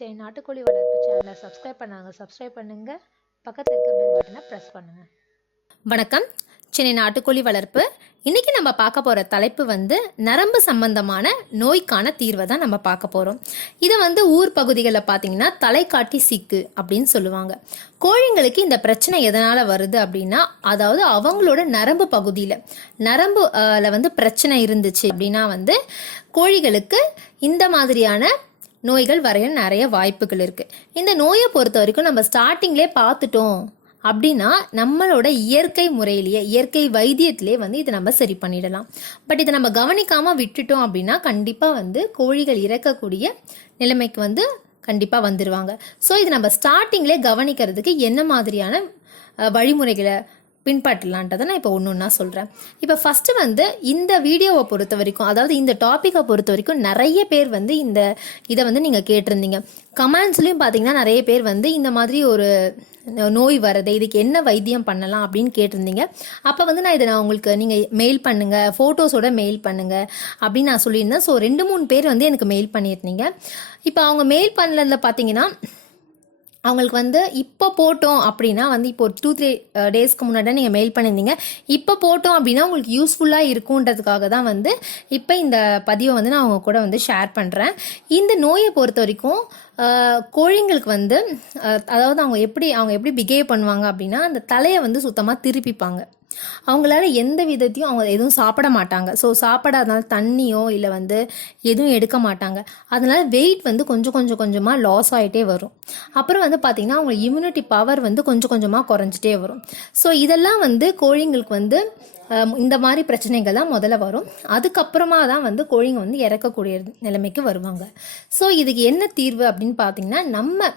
சரி நாட்டுக்கோழி வளர்ப்பு சேனலை சப்ஸ்கிரைப் பண்ணாங்க சப்ஸ்கிரைப் பண்ணுங்க. பக்கத்தில் இருக்க பெல் பட்டனை ப்ரெஸ் பண்ணுங்க. வணக்கம். சென்னை நாட்டுக்கோழி வளர்ப்பு. இன்னைக்கு நம்ம பார்க்க போகிற தலைப்பு வந்து நரம்பு சம்பந்தமான நோய்க்கான தீர்வை தான் நம்ம பார்க்க போகிறோம் இதை வந்து ஊர் பகுதிகளில் பார்த்தீங்கன்னா தலைக்காட்டி சிக்கு அப்படின்னு சொல்லுவாங்க. கோழிங்களுக்கு இந்த பிரச்சனை எதனால் வருது அப்படின்னா அதாவது அவங்களோட நரம்பு பகுதியில் நரம்பு வந்து பிரச்சனை இருந்துச்சு அப்படின்னா வந்து கோழிகளுக்கு இந்த மாதிரியான நோய்கள் வரைய நிறைய வாய்ப்புகள் இருக்குது இந்த நோயை பொறுத்த வரைக்கும் நம்ம ஸ்டார்டிங்லே பார்த்துட்டோம் அப்படின்னா நம்மளோட இயற்கை முறையிலேயே இயற்கை வைத்தியத்திலே வந்து இதை நம்ம சரி பண்ணிடலாம். பட் இதை நம்ம கவனிக்காமல் விட்டுட்டோம் அப்படின்னா கண்டிப்பாக வந்து கோழிகள் இறக்கக்கூடிய நிலைமைக்கு வந்து கண்டிப்பாக வந்துடுவாங்க ஸோ இது நம்ம ஸ்டார்டிங்லே கவனிக்கிறதுக்கு என்ன மாதிரியான வழிமுறைகளை பின்பற்றலான்றதை நான் இப்போ ஒன்று ஒன்றா சொல்கிறேன் இப்போ ஃபஸ்ட்டு வந்து இந்த வீடியோவை பொறுத்த வரைக்கும் அதாவது இந்த டாப்பிக்கை பொறுத்த வரைக்கும் நிறைய பேர் வந்து இந்த இதை வந்து நீங்கள் கேட்டிருந்தீங்க. கமெண்ட்ஸ்லையும் பார்த்தீங்கன்னா நிறைய பேர் வந்து இந்த மாதிரி ஒரு நோய் வர்றது இதுக்கு என்ன வைத்தியம் பண்ணலாம் அப்படின்னு கேட்டிருந்தீங்க. அப்போ வந்து நான் இதை நான் உங்களுக்கு நீங்கள் மெயில் பண்ணுங்கள் ஃபோட்டோஸோட மெயில் பண்ணுங்கள் அப்படின்னு நான் சொல்லியிருந்தேன். ஸோ ரெண்டு மூணு பேர் வந்து எனக்கு மெயில் பண்ணியிருந்தீங்க. இப்போ அவங்க மெயில் பண்ணதில் பார்த்தீங்கன்னா அவங்களுக்கு வந்து இப்போ போட்டோம் அப்படின்னா வந்து இப்போ ஒரு டூ த்ரீ டேஸ்க்கு முன்னாடி நீங்கள் மெயில் பண்ணியிருந்தீங்க. இப்போ போட்டோம் அப்படின்னா உங்களுக்கு யூஸ்ஃபுல்லாக இருக்குன்றதுக்காக தான் வந்து இப்போ இந்த பதிவை வந்து நான் அவங்க கூட வந்து ஷேர் பண்ணுறேன் இந்த நோயை பொறுத்த வரைக்கும் கோழிங்களுக்கு வந்து அதாவது அவங்க எப்படி அவங்க எப்படி பிஹேவ் பண்ணுவாங்க அப்படின்னா அந்த தலையை வந்து சுத்தமாக திருப்பிப்பாங்க. அவங்களால எந்த விதத்தையும் அவங்க எதுவும் சாப்பிட மாட்டாங்க. ஸோ சாப்பிடாதனால தண்ணியோ இல்லை வந்து எதுவும் எடுக்க மாட்டாங்க. அதனால வெயிட் வந்து கொஞ்சம் கொஞ்சம் கொஞ்சமாக லாஸ் ஆகிட்டே வரும். அப்புறம் வந்து பார்த்திங்கன்னா அவங்க இம்யூனிட்டி பவர் வந்து கொஞ்சம் கொஞ்சமாக குறைஞ்சிட்டே வரும். ஸோ இதெல்லாம் வந்து கோழிங்களுக்கு வந்து இந்த மாதிரி பிரச்சனைகள் தான் முதல்ல வரும். அதுக்கப்புறமா தான் வந்து கோழிங்க வந்து இறக்கக்கூடிய நிலைமைக்கு வருவாங்க. ஸோ இதுக்கு என்ன தீர்வு அப்படின்னு பார்த்தீங்கன்னா நம்ம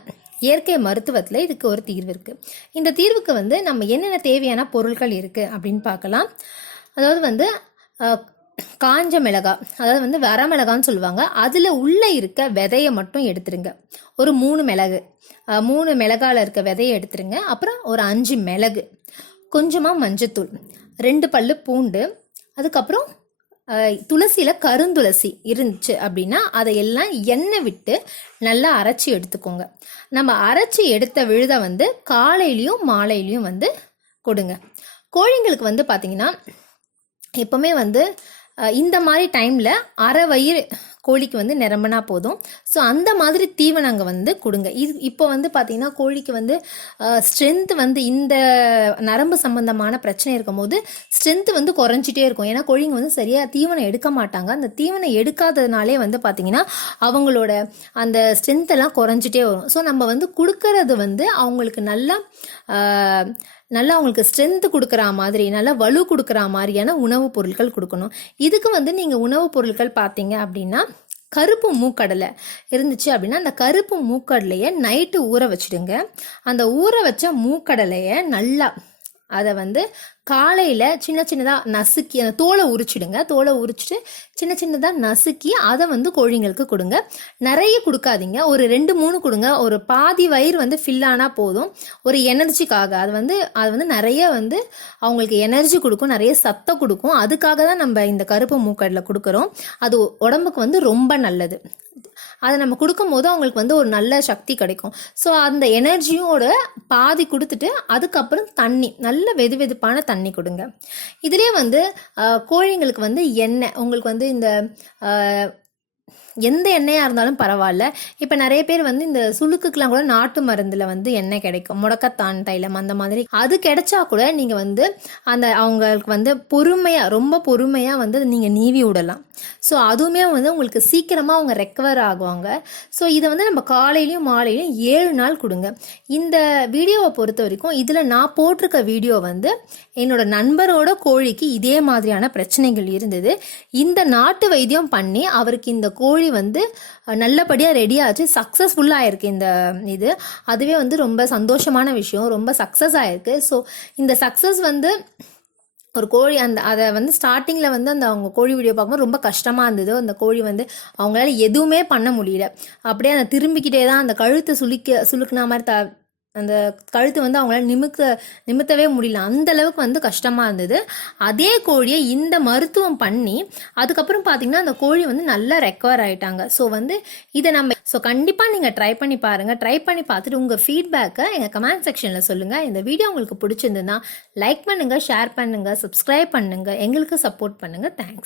இயற்கை மருத்துவத்தில் இதுக்கு ஒரு தீர்வு இருக்குது இந்த தீர்வுக்கு வந்து நம்ம என்னென்ன தேவையான பொருட்கள் இருக்குது அப்படின்னு பார்க்கலாம். அதாவது வந்து காஞ்ச மிளகாய் அதாவது வந்து வரமிளகான்னு சொல்லுவாங்க. அதில் உள்ளே இருக்க விதையை மட்டும் எடுத்துருங்க. ஒரு மூணு மிளகு மூணு மிளகாவில் இருக்க விதையை எடுத்துருங்க. அப்புறம் ஒரு அஞ்சு மிளகு கொஞ்சமாக மஞ்சத்தூள் ரெண்டு பல்லு பூண்டு அதுக்கப்புறம் துளசியில் கருந்துளசி இருந்துச்சு அப்படின்னா அதை எல்லாம் எண்ணெய் விட்டு நல்லா அரைச்சி எடுத்துக்கோங்க. நம்ம அரைச்சி எடுத்த விழுதை வந்து காலையிலையும் மாலையிலையும் வந்து கொடுங்க. கோழிங்களுக்கு வந்து பார்த்தீங்கன்னா எப்போவுமே வந்து இந்த மாதிரி டைமில் அரை வயிறு கோழிக்கு வந்து நிரம்பினா போதும். ஸோ அந்த மாதிரி தீவனங்க வந்து கொடுங்க. இது இப்போ வந்து பார்த்தீங்கன்னா கோழிக்கு வந்து ஸ்ட்ரென்த் வந்து இந்த நரம்பு சம்பந்தமான பிரச்சனை இருக்கும் போது ஸ்ட்ரென்த் வந்து குறைஞ்சிட்டே இருக்கும். ஏன்னா கோழிங்க வந்து சரியாக தீவனம் எடுக்க மாட்டாங்க. அந்த தீவனம் எடுக்காததுனாலே வந்து பார்த்தீங்கன்னா அவங்களோட அந்த ஸ்ட்ரென்த்தெல்லாம் குறைஞ்சிட்டே வரும். ஸோ நம்ம வந்து கொடுக்கறது வந்து அவங்களுக்கு நல்லா நல்லா அவங்களுக்கு ஸ்ட்ரென்த் கொடுக்குற மாதிரி நல்லா வலு கொடுக்குற மாதிரியான உணவுப் பொருட்கள் கொடுக்கணும். இதுக்கு வந்து நீங்கள் உணவுப் பொருட்கள் பார்த்தீங்க அப்படின்னா கருப்பு மூக்கடலை இருந்துச்சு அப்படின்னா அந்த கருப்பு மூக்கடலையை நைட்டு ஊற வச்சிடுங்க. அந்த ஊற வச்ச மூக்கடலையை நல்லா அதை வந்து காலையில் சின்ன சின்னதாக நசுக்கி அந்த தோலை உரிச்சிடுங்க. தோலை உரிச்சிட்டு சின்ன சின்னதாக நசுக்கி அதை வந்து கோழிங்களுக்கு கொடுங்க. நிறைய கொடுக்காதீங்க. ஒரு ரெண்டு மூணு கொடுங்க. ஒரு பாதி வயிறு வந்து ஃபில் ஆனால் போதும். ஒரு எனர்ஜிக்காக அது வந்து அது வந்து நிறைய வந்து அவங்களுக்கு எனர்ஜி கொடுக்கும். நிறைய சத்தம் கொடுக்கும். அதுக்காக தான் நம்ம இந்த கருப்பு மூக்கடலை கொடுக்குறோம். அது உடம்புக்கு வந்து ரொம்ப நல்லது. அதை நம்ம கொடுக்கும்போது அவங்களுக்கு வந்து ஒரு நல்ல சக்தி கிடைக்கும். ஸோ அந்த எனர்ஜியோட பாதி கொடுத்துட்டு அதுக்கப்புறம் தண்ணி நல்ல வெது வெதுப்பான தண்ணி கொடுங்க. இதுலேயே வந்து கோழிங்களுக்கு வந்து எண்ணெய் உங்களுக்கு வந்து இந்த எந்த எண்ணெயாக இருந்தாலும் பரவாயில்ல. இப்போ நிறைய பேர் வந்து இந்த சுளுக்குக்கெலாம் கூட நாட்டு மருந்தில் வந்து எண்ணெய் கிடைக்கும். முடக்கத்தான் தைலம் அந்த மாதிரி. அது கிடைச்சா கூட நீங்கள் வந்து அந்த அவங்களுக்கு வந்து பொறுமையாக ரொம்ப பொறுமையாக வந்து நீங்கள் நீவி விடலாம். ஸோ அதுவுமே வந்து உங்களுக்கு சீக்கிரமாக அவங்க ரெக்கவர் ஆகுவாங்க. ஸோ இதை வந்து நம்ம காலையிலையும் மாலையிலையும் ஏழு நாள் கொடுங்க. இந்த வீடியோவை பொறுத்த வரைக்கும் இதில் நான் போட்டிருக்க வீடியோ வந்து என்னோட நண்பரோட கோழிக்கு இதே மாதிரியான பிரச்சனைகள் இருந்தது. இந்த நாட்டு வைத்தியம் பண்ணி அவருக்கு இந்த கோழி வந்து நல்லபடியாக ரெடி ஆச்சு. சக்ஸஸ்ஃபுல்லாக ஆயிருக்கு இந்த இது. அதுவே வந்து ரொம்ப சந்தோஷமான விஷயம். ரொம்ப சக்ஸஸ் ஆயிருக்கு. ஸோ இந்த சக்ஸஸ் வந்து ஒரு கோழி அந்த அதை வந்து ஸ்டார்டிங்கில் வந்து அந்த அவங்க கோழி வீடியோ பார்க்கும்போது ரொம்ப கஷ்டமாக இருந்தது. அந்த கோழி வந்து அவங்களால எதுவுமே பண்ண முடியல. அப்படியே அந்த திரும்பிக்கிட்டே தான் அந்த கழுத்தை சுளிக்க சுளுக்குன மாதிரி த அந்த கழுத்து வந்து அவங்களால நிமித்த நிமித்தவே முடியல. அந்த அளவுக்கு வந்து கஷ்டமாக இருந்தது. அதே கோழியை இந்த மருத்துவம் பண்ணி அதுக்கப்புறம் பார்த்தீங்கன்னா அந்த கோழி வந்து நல்லா ரெக்கவர் ஆகிட்டாங்க ஸோ வந்து இதை நம்ம ஸோ கண்டிப்பாக நீங்கள் ட்ரை பண்ணி பாருங்கள் ட்ரை பண்ணி பார்த்துட்டு உங்கள் ஃபீட்பேக்கை எங்கள் கமெண்ட் செக்ஷனில் சொல்லுங்கள் இந்த வீடியோ உங்களுக்கு பிடிச்சிருந்ததுன்னா லைக் பண்ணுங்கள் ஷேர் பண்ணுங்கள் சப்ஸ்கிரைப் பண்ணுங்கள் எங்களுக்கு சப்போர்ட் பண்ணுங்கள் தேங்க்ஸ்